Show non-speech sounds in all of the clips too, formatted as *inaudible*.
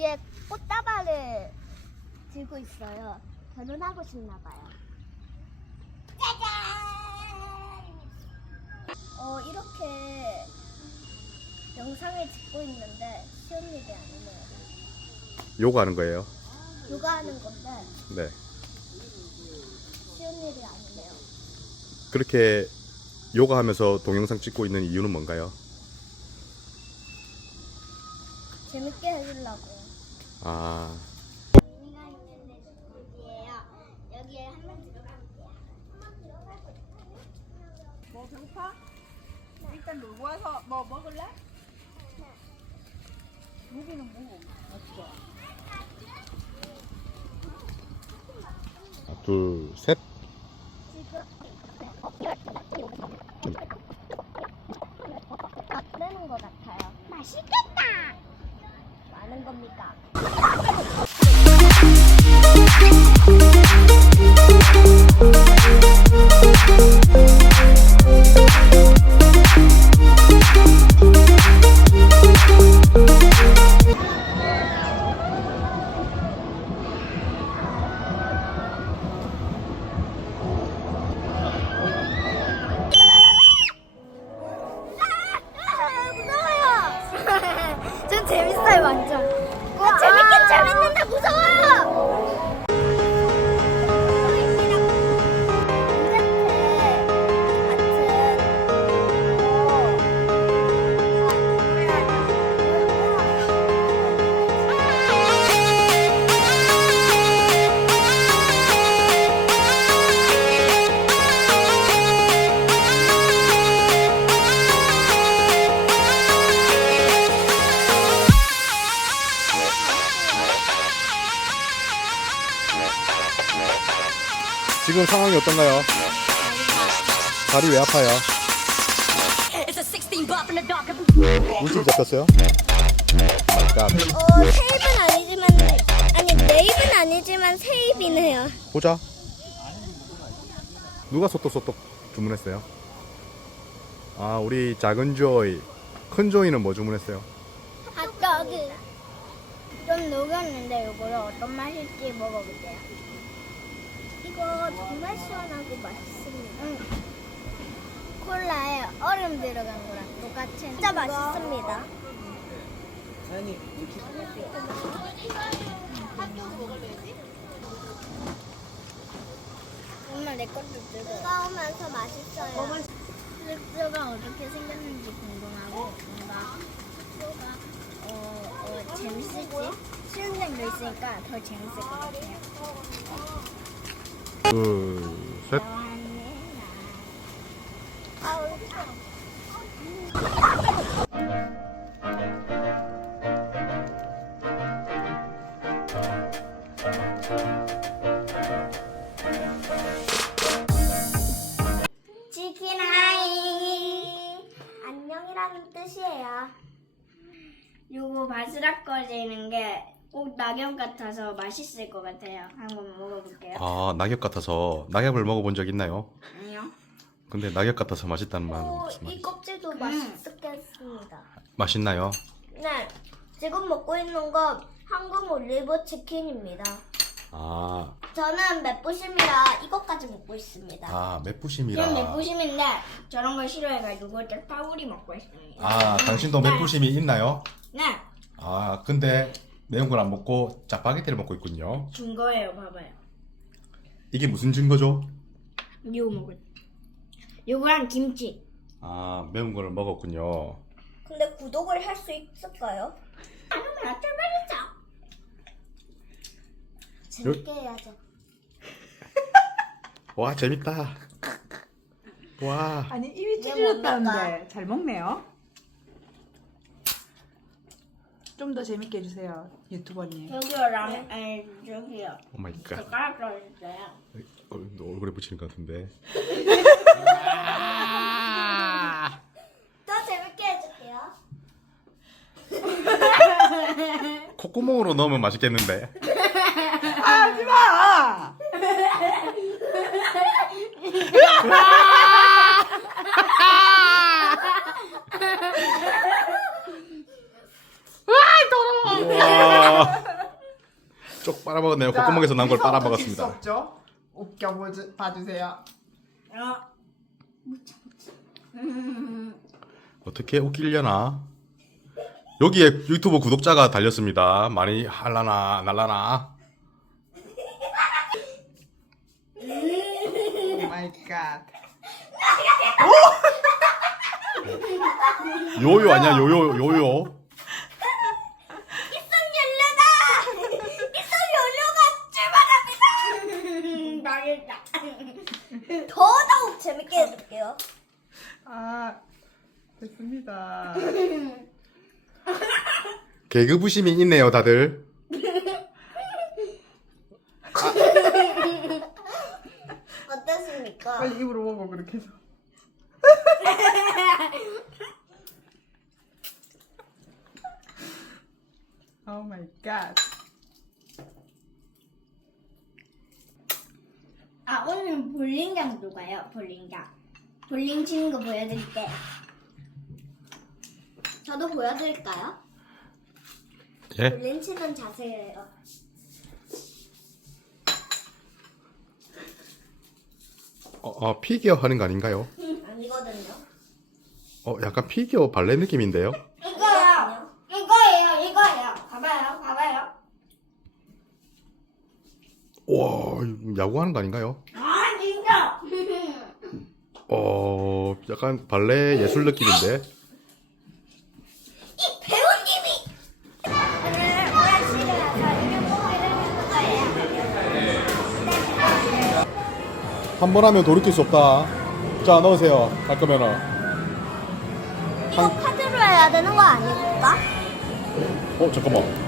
뒤에 꽃다발을 들고 있어요. 결혼하고 싶나 봐요. 짜잔! 어 이렇게 영상을 찍고 있는데 쉬운 일이 아니네요. 요구하는 거예요. 요가하는 건데 네. 쉬운 일이 아니네요. 그렇게 요가하면서 동영상 찍고 있는 이유는 뭔가요? 재밌게 해주려고요. 아, 의미가 있는 곳이에요. 여기에 한 번 들어갈게요. 한번 들어가고 뭐 배고파? 일단 놀고 와서 뭐 먹을래? 무기는 뭐? 하나, 둘, 셋. 되는 것 같아요. 맛있겠다. 많은 겁니까? 지금 상황이 어떤가요? 다리 왜 아파요? It's a 16 bop in the dark. 물질 잡혔어요? 어 세입은 아니지만 아니 네입은 아니지만 세입이네요. 보자. 누가 소떡소떡 주문했어요? 아, 우리 작은 조이. 큰 조이는 뭐 주문했어요? 핫도그. 좀 녹였는데 이거를 어떤 맛일지 먹어볼게요. 이거 정말 시원하고 맛있습니다. 콜라에 얼음 들어간 거랑 똑같이 진짜 맛있습니다. 엄마 내 것도 들고. 뜨거우면서 맛있어요. 쑥쑥가 어떻게 생겼는지 궁금하고 뭔가 어, 어 재밌을지 수영장도 있으니까 더 재밌을 것 같아요. 둘, 셋. 치킨 하이 안녕이라는 뜻이에요. 요거 바스락 거리는 게 꼭 낙엽 같아서 맛있을 것 같아요. 한번 먹어볼게요. 아, 낙엽 같아서 낙엽을 먹어본 적 있나요? 아니요. 근데 낙엽 같아서 맛있다는 말은 오, 무슨 말? 이 껍질도 맛있겠습니다. 맛있나요? 네, 지금 먹고 있는 건 황금 올리브 치킨입니다. 아, 저는 맵부심이라 이것까지 먹고 있습니다. 아 맵부심이라. 저는 맵부심인데 저런 걸 싫어해가지고 쫄파구리 먹고 있습니다. 아, 당신도 맵부심이 있나요? 네, 아, 근데 매운 걸 안 먹고 짜파게티를 먹고 있군요. 준 거예요. 봐봐요. 이게 무슨 증거죠? 이거 먹을. 요거랑 김치. 아, 매운 거를 먹었군요. 근데 구독을 할 수 있을까요? 아니면 어쩔 말이죠. 재밌게 해야죠. 와, 재밌다. 와. 아니 입이 찢어졌다는데? 잘 먹네요. 좀 더 재밌게 해주세요 유튜버님. 저기요 라면 아니 저기요 오 마이 갓. 젓가락 떨어졌어요 어, 너 얼굴에 붙이는 것 같은데. 더 재밌게 해줄게요. 콧구멍으로 넣으면 맛있겠는데. 하지 마. *laughs* 와. 쪽 빨아먹었네요. 콧구멍에서 난 걸 빨아먹었습니다. 없죠? 웃겨 보주, 봐주세요. 어 어떻게 웃기려나? 여기에 유튜브 구독자가 달렸습니다. 많이 할라나 날라나? 오 마이 갓. 요요 아니야 요요 요요. 망했다. 더더욱 재밌게 해줄게요. 아 됐습니다. *laughs* 개그 부심이 있네요 다들. *laughs* 어떻습니까? 빨리 입으로 먹어 그렇게 해서. 오 마이 갓. 아 오늘 볼링장 누가요? 볼링장. 볼링 치는 거 보여드릴게요. 저도 보여드릴까요? 예? 볼링 치는 자세예요. 어, 어, 피겨 하는 거 아닌가요? 아니거든요. 어 약간 피겨 발레 느낌인데요. 이거요. 이거예요. 이거예요. 봐봐요. 봐봐요. 와 야구하는 거 아닌가요? 어 약간 발레 예술 느낌인데. 배우님이. 오늘 오락실에서 이런 공개를 해볼 거예요. 한 번 하면 돌이킬 수 없다. 자 넣으세요. 갈 거면은. 이거 카드로 해야 되는 거 아닐까? 어 잠깐만.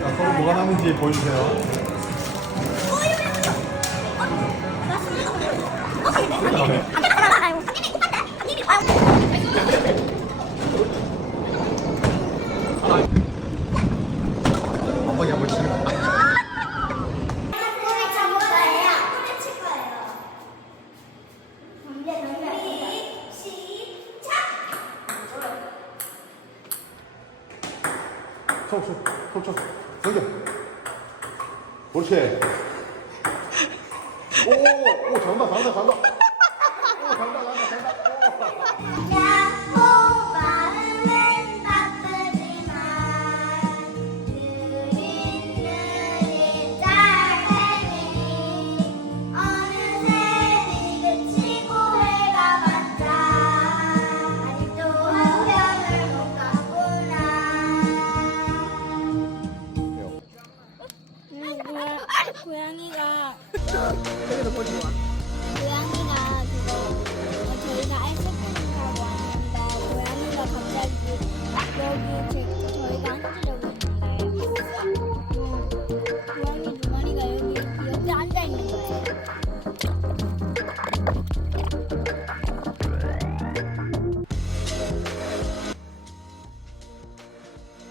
자, 서로 뭐가 남은지 보여주세요. 한 번에 한번 치는 거. 꼬리 잡을 거예요. 꼬리 칠 거예요. 덤벼 덤벼. 시작. 쳐, 쳐, 쳐, 쳐. 넘겨. 그렇지. 오, 오, 잘한다, 잘한다, 잘한다.